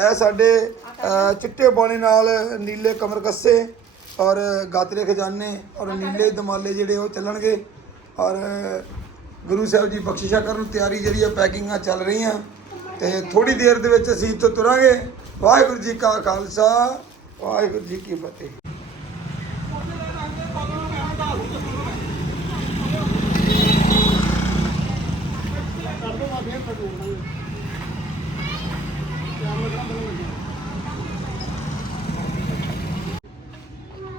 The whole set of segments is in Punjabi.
ਇਹ ਸਾਡੇ ਚਿੱਟੇ ਬਾਣੇ ਨਾਲ ਨੀਲੇ ਕਮਰ ਕੱਸੇ ਔਰ ਗਾਤਰੇ ਖਜ਼ਾਨੇ ਔਰ ਨੀਲੇ ਦਮਾਲੇ ਜਿਹੜੇ ਉਹ ਚੱਲਣਗੇ ਔਰ ਗੁਰੂ ਸਾਹਿਬ ਜੀ ਬਖਸ਼ਿਸ਼ਾ ਕਰਨ ਤਿਆਰੀ ਜਿਹੜੀ ਆ, ਪੈਕਿੰਗਾਂ ਚੱਲ ਰਹੀਆਂ। ਤੇ ਥੋੜੀ ਦੇਰ ਦੇ ਵਿੱਚ ਅਸੀਂ ਇੱਥੋਂ ਤੁਰਾਂਗੇ। ਵਾਹਿਗੁਰੂ ਜੀ ਕਾ ਖਾਲਸਾ, ਵਾਹਿਗੁਰੂ ਜੀ ਕੀ ਫਤਿਹ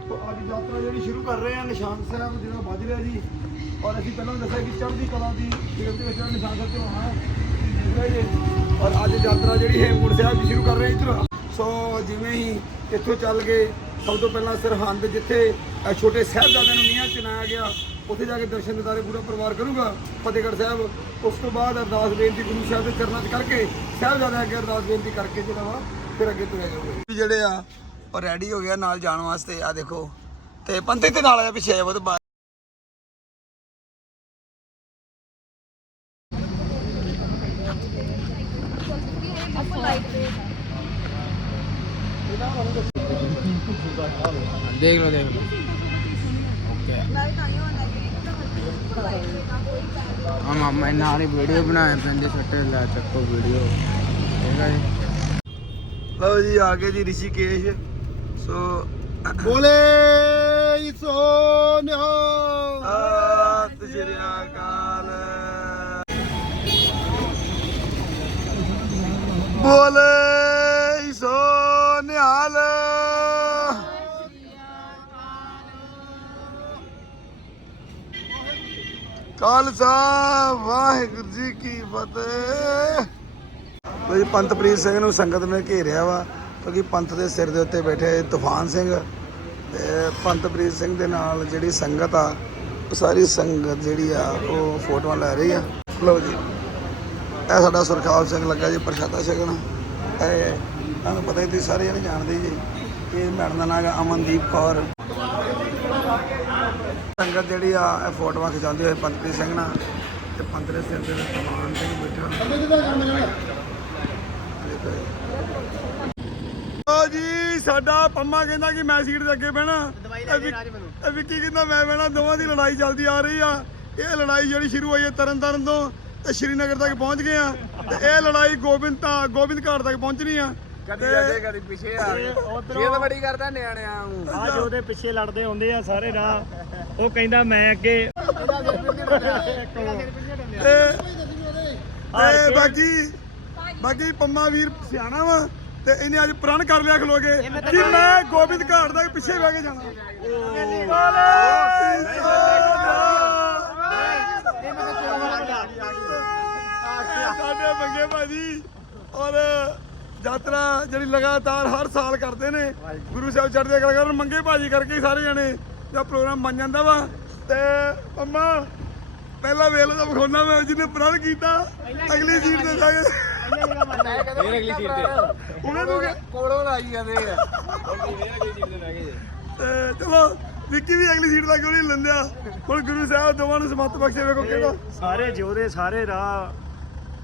ਤੋ ਅੱਜ ਯਾਤਰਾ ਜਿਹੜੀ ਸ਼ੁਰੂ ਕਰ ਰਹੇ ਆ ਨਿਸ਼ਾਨ ਸਾਹਿਬ ਜਿਹੜਾ ਵੱਜ ਰਿਹਾ ਜੀ। ਔਰ ਅਸੀਂ ਪਹਿਲਾਂ ਦੱਸਿਆ ਕਿ ਚੜ੍ਹਦੀ ਕਲਾ ਦੀ ਫਿਲਮ ਦੇ ਵਿੱਚ ਨਿਸ਼ਾਨ ਸਾਹਿਬ ਤੋਂ ਆਉਣਾ ਦੇਖ ਜੀ। ਔਰ ਅੱਜ ਯਾਤਰਾ ਜਿਹੜੀ ਹੇਮਕੁੰਟ ਸਾਹਿਬ ਦੀ ਸ਼ੁਰੂ ਕਰ ਰਹੇ ਹਾਂ ਸੋ ਜਿਵੇਂ ਹੀ ਇੱਥੋਂ ਚੱਲ ਗਏ ਸਭ ਤੋਂ ਪਹਿਲਾਂ ਸਰਹੰਦ ਜਿੱਥੇ ਛੋਟੇ ਸਾਹਿਬਜ਼ਾਦਿਆਂ ਨੂੰ ਨੀਹਾਂ ਚਨਾਇਆ ਗਿਆ, ਉੱਥੇ ਜਾ ਕੇ ਦਰਸ਼ਨ ਦਿਦਾਰੇ ਪੂਰਾ ਪਰਿਵਾਰ ਕਰੂਗਾ, ਫਤਿਹਗੜ੍ਹ ਸਾਹਿਬ। ਉਸ ਤੋਂ ਬਾਅਦ ਅਰਦਾਸ ਬੇਨਤੀ ਗੁਰੂ ਸਾਹਿਬ ਦੇ ਚਰਨਾਂ 'ਚ ਕਰਕੇ, ਸਾਹਿਬਜ਼ਾਦਿਆਂ ਅੱਗੇ ਅਰਦਾਸ ਬੇਨਤੀ ਕਰਕੇ ਜਿਹੜਾ ਵਾ, ਫਿਰ ਅੱਗੇ ਤੁਰਿਆ ਜਾਊਗਾ। ਜਿਹੜੇ ਆ ਰੈਡੀ ਹੋ ਗਿਆ ਨਾਲ ਜਾਣ ਵਾਸਤੇ। ਆ ਦੇਖੋ ਤੇ ਪੰਤੇ ਤੇ ਨਾਲ ਆ ਪਿੱਛੇ ਆ ਬਹੁਤ ਬਾ- ਦੇਖ ਲਓ ਦੇਖ ਲਓ। ਓਕੇ ਆ ਮਾਮਾ ਇਹਨਾਂ ਵਾਲੀ ਵੀਡੀਓ ਬਣਾਏ ਪੈਂਦੇ ਛੱਟੇ ਲੈ ਚੱਕੋ ਵੀਡੀਓ ਠੀਕ ਹੈ ਜੀ? ਲਓ ਜੀ ਆ ਗਏ ਜੀ ਰਿਸ਼ੀਕੇਸ਼। ਸੋ ਬੋਲੇ! ਸੋਨਿਆ ਸਤਿ ਸ਼੍ਰੀ ਅਕਾਲ। ਬੋਲੇ ਸੋਨਿਹਾਲ ਖਾਲਸਾ, ਵਾਹਿਗੁਰੂ ਜੀ ਕੀ ਫਤਿਹ। ਲੋ ਜੀ, ਪੰਤਪ੍ਰੀਤ ਸਿੰਘ ਨੂੰ ਸੰਗਤ ਨੇ ਘੇਰਿਆ ਵਾ, ਕਿਉਂਕਿ ਪੰਥ ਦੇ ਸਿਰ ਦੇ ਉੱਤੇ ਬੈਠੇ ਤੂਫਾਨ ਸਿੰਘ। ਤੇ ਪੰਤਪ੍ਰੀਤ ਸਿੰਘ ਦੇ ਨਾਲ ਜਿਹੜੀ ਸੰਗਤ ਆ, ਉਹ ਸਾਰੀ ਸੰਗਤ ਜਿਹੜੀ ਆ, ਉਹ ਫੋਟੋਆਂ ਲੈ ਰਹੀ ਆ। ਲੋ ਜੀ, ਇਹ ਸਾਡਾ ਸੁਰਖਾਵ ਸਿੰਘ ਲੱਗਾ ਜੀ, ਪ੍ਰਸ਼ਾਦਾ ਛਕਣ। ਇਹ ਤੁਹਾਨੂੰ ਪਤਾ ਹੀ ਤੁਸੀਂ ਸਾਰੇ ਜਣੇ ਜਾਣਦੇ ਜੀ, ਇਹ ਮੈਡਮ ਦਾ ਨਾਮ ਹੈ ਅਮਨਦੀਪ ਕੌਰ। ਸੰਗਤ ਜਿਹੜੀ ਆ, ਇਹ ਫੋਟੋਆਂ ਖਿਚਾਉਂਦੀ ਹੋਈ ਪੰਤਪ੍ਰੀਤ ਸਿੰਘ ਨਾਲ। ਤੇ ਪੰਤ ਦੇ ਸਿਰ ਦੇ ਵਿੱਚ ਤੂਫਾਨ ਸਿੰਘ ਬੈਠਾ। ਜੀ ਸਾਡਾ ਪੰਮਾ ਕਹਿੰਦਾ ਕਿ ਮੈਂ ਸੀਟ ਦੇ ਅੱਗੇ ਬਹਿਣਾ। ਇਹ ਵਿਕ- ਇਹ ਵਿੱਕੀ ਕਹਿੰਦਾ ਮੈਂ ਬਹਿਣਾ ਦੋਵਾਂ ਦੀ ਲੜਾਈ ਚੱਲਦੀ ਆ ਰਹੀ ਆ। ਇਹ ਲੜਾਈ ਜਿਹੜੀ ਸ਼ੁਰੂ ਹੋਈ ਹੈ ਤਰਨਤਾਰਨ ਤੋਂ ਤੇ ਸ਼੍ਰੀਨਗਰ ਤੱਕ ਪਹੁੰਚ ਗਏ ਆ। ਤੇ ਇਹ ਲੜਾਈ ਗੋਬਿੰਦ ਤਾਂ ਗੋਬਿੰਦ ਘਾਟ ਤੱਕ ਪਹੁੰਚਣੀ ਆ। ਕਦੀ ਅੱਗੇ ਕਦੀ ਪਿੱਛੇ ਆ ਗਏ। ਇਹ ਤਾਂ ਬੜੀ ਕਰਦਾ ਨਿਆਣਿਆਂ ਨੂੰ ਅੱਜ ਉਹਦੇ ਪਿੱਛੇ ਲੜਦੇ ਹੁੰਦੇ ਆ ਸਾਰੇ ਰਾਹ ਉਹ ਕਹਿੰਦਾ ਮੈਂ ਅੱਗੇ। ਤੇ ਤੇ ਬਾਕੀ ਬਾਕੀ ਪੰਮਾ ਵੀਰ ਸਿਆਣਾ ਵਾ। ਤੇ ਇਹਨੇ ਅੱਜ ਪ੍ਰਣ ਕਰ ਲਿਆ ਖਲੋ ਕੇ ਮੈਂ ਗੋਬਿੰਦ ਘਾਟ ਤੱਕ ਪਿੱਛੇ ਬਹਿ ਕੇ ਜਾਣਾ। ਸਾਡੇ ਮੰਗੇ ਭਾਜੀ। ਔਰ ਯਾਤਰਾ ਜਿਹੜੀ ਲਗਾਤਾਰ ਹਰ ਸਾਲ ਕਰਦੇ ਨੇ ਗੁਰੂ ਸਾਹਿਬ ਚੜ੍ਹਦੇ ਕਲਾ ਕਰਨ ਮੰਗੇ ਭਾਜੀ ਕਰਕੇ ਸਾਰੇ ਜਣੇ ਦਾ ਪ੍ਰੋਗਰਾਮ ਬਣ ਜਾਂਦਾ ਵਾ। ਤੇ ਪੰਮਾ ਪਹਿਲਾ ਵੇਲੇ ਦਾ ਵਿਖਾਉਣਾ ਮੈਂ ਜਿਹਨੇ ਪ੍ਰਣ ਕੀਤਾ ਅਗਲੀ ਸੀਟ ਤੇ ਜਾ ਕੇ ਫੇਰ ਅਗਲੀ ਸੀਟ ਤੇ। ਉਹਨੇ ਨੂੰ ਕਿਹਾ- ਕੋਲੋਂ ਲਾਈ ਜਾਂਦੇ ਆ। ਤੇ ਚਲੋ ਵਿੱਕੀ ਵੀ ਅਗਲੀ ਸੀਟ ਤੱਕ ਉਹਨੇ ਲੰਦਿਆ ਹੁਣ ਗੁਰੂ ਸਾਹਿਬ ਦੋਵਾਂ ਨੂੰ ਸਮਤ ਬਖਸ਼ੇ ਵੇਖੋ ਕਿਹੜਾ। ਸਾਰੇ ਜੋਦੇ ਸਾਰੇ ਰਾਹ।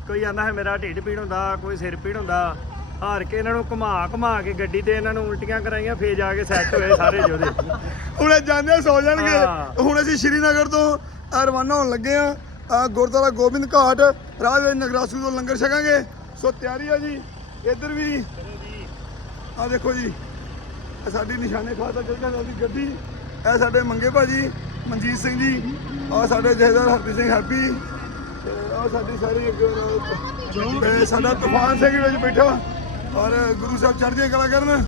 ਕੋਈ ਆਂਦਾ ਹੈ ਮੇਰਾ ਢਿੱਡ ਪੀੜ ਹੁੰਦਾ ਕੋਈ ਸਿਰ ਪੀੜ ਹੁੰਦਾ। ਹਾਰ ਕੇ ਇਹਨਾਂ ਨੂੰ ਘੁਮਾ ਘੁਮਾ ਕੇ ਗੱਡੀ ਤੇ ਇਹਨਾਂ ਨੂੰ ਉਲਟੀਆਂ ਕਰਾਈਆਂ ਫੇਰ ਜਾ ਕੇ ਸੈੱਟ ਹੋਏ ਸਾਰੇ ਜੋਦੇ ਹੁਣ ਇਹ ਜਾਂਦੇ ਆ, ਸੌ ਜਾਣਗੇ। ਹਾਂ। ਹੁਣ ਅਸੀਂ ਸ਼੍ਰੀਨਗਰ ਤੋਂ ਅ, ਰਵਾਨਾ ਹੋਣ ਲੱਗੇ ਆ। ਗੁਰਦੁਆਰਾ ਗੋਬਿੰਦ ਘਾਟ ਰਾਹ ਵਿੱਚ ਨਗਰਾਸੂ ਤੋਂ ਲੰਗਰ ਛਕਾਂਗੇ। ਸੋ ਤਿਆਰੀ ਆ ਜੀ ਇੱਧਰ ਵੀ। ਆ ਦੇਖੋ ਜੀ ਇਹ ਸਾਡੀ ਨਿਸ਼ਾਨੇ ਖਾਤਾ ਚੱਲਦਾ ਉਹਦੀ ਗੱਡੀ। ਇਹ ਸਾਡੇ ਮੰਗੇ ਭਾਜੀ ਮਨਜੀਤ ਸਿੰਘ ਜੀ ਆ ਸਾਡੇ ਜਹੇਦਾਰ ਹਰਪ੍ਰੀਤ ਸਿੰਘ ਹੈਪੀ ਆ ਸਾਡੀ ਸਾਰੀ ਸਾਡਾ ਤੂਫਾਨ ਸਿੰਘ ਵਿੱਚ ਬੈਠਾ। ਔਰ ਗੁਰੂ ਸਾਹਿਬ ਚੜ੍ਹਦੀਆਂ ਕਲਾ ਕਰਨ।